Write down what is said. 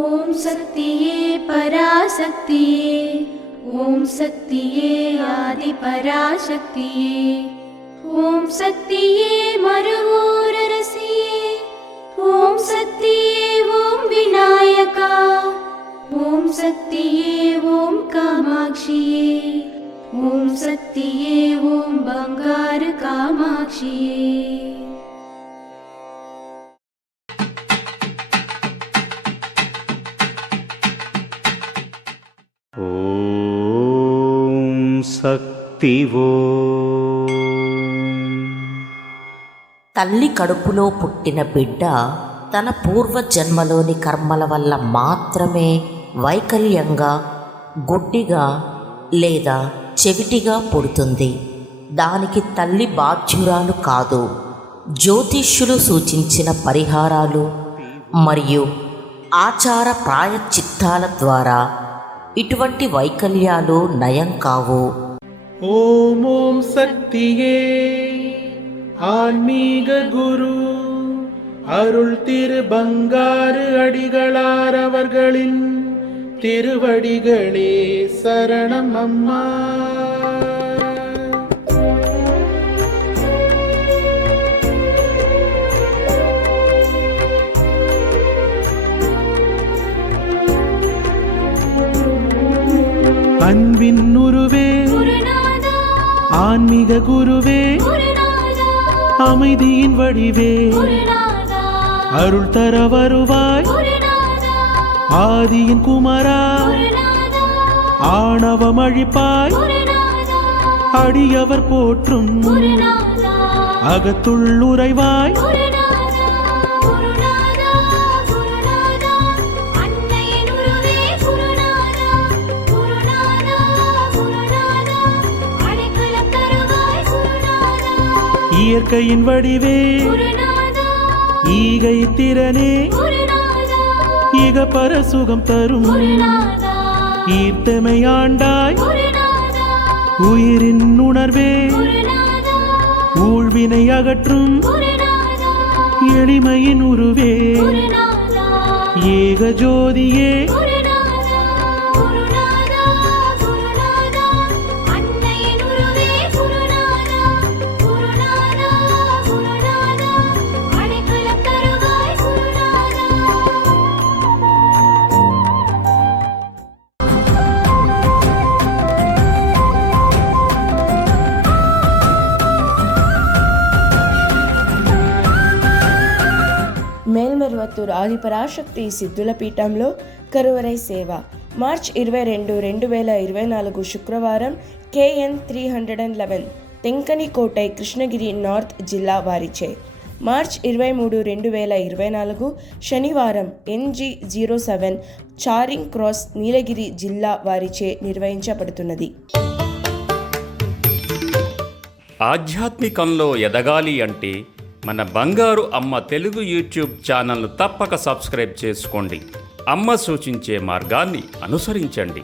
ఓం శక్తియే పరాశక్తియే, ఓం శక్తియే ఆది పరాశక్తియే, ఓం శక్తియే మరువూరరసియే, ఓం శక్తియే ఓం వినాయకా, ఓం శక్తియే ఓం కామాక్షియే, ఓం శక్తియే ఓం బంగారు కామాక్షియే. ఓం శక్తి తల్లి కడుపులో పుట్టిన బిడ్డ తన పూర్వజన్మలోని కర్మల వల్ల మాత్రమే వైకల్యంగా, గుడ్డిగా లేదా చెవిటిగా పుడుతుంది. దానికి తల్లి బాధ్యురాలు కాదు. జ్యోతిష్యులు సూచించిన పరిహారాలు మరియు ఆచార ప్రాయశ్చిత్తాల ద్వారా ఇటువంటి వైకల్యాలు నయం కావు. ஓம் ஓம் சக்தியே ஆன்மீக குரு அருள் திரு பங்காரு அடிகளார் அவர்களின் திருவடிகளே சரணம் அம்மா. அன்பின் உருவே ஆன்மீக குருவே, அமைதியின் வடிவே, அருள் தர வருவாய் ஆதியின் குமரா, ஆணவம் அழிப்பாய் அடியவர் போற்றும் அகத்துள் உறைவாய். இயற்கையின் வடிவே, ஈகை திறனே, ஈக பர சுகம் தரும் ஈர்த்தமையாண்டாய், உயிரின் உணர்வே, ஊழ்வினை அகற்றும் எளிமையின் உருவே, ஏக ஜோதியே, మేల్మరువత్తూరు ఆదిపరాశక్తి సిద్ధుల పీఠంలో కరువరై సేవ మార్చ్ 22, 2024 శుక్రవారం KN 311 తెంకనికోటై కృష్ణగిరి నార్త్ జిల్లా వారిచే. మార్చ్ 23, 2024 శనివారం NG 07 చారింగ్ క్రాస్ నీలగిరి జిల్లా వారిచే నిర్వహించబడుతున్నది. ఆధ్యాత్మికంలో ఎదగాలి అంటే మన బంగారు అమ్మ తెలుగు యూట్యూబ్ ఛానల్ను తప్పక సబ్స్క్రైబ్ చేసుకోండి. అమ్మ సూచించే మార్గాన్ని అనుసరించండి.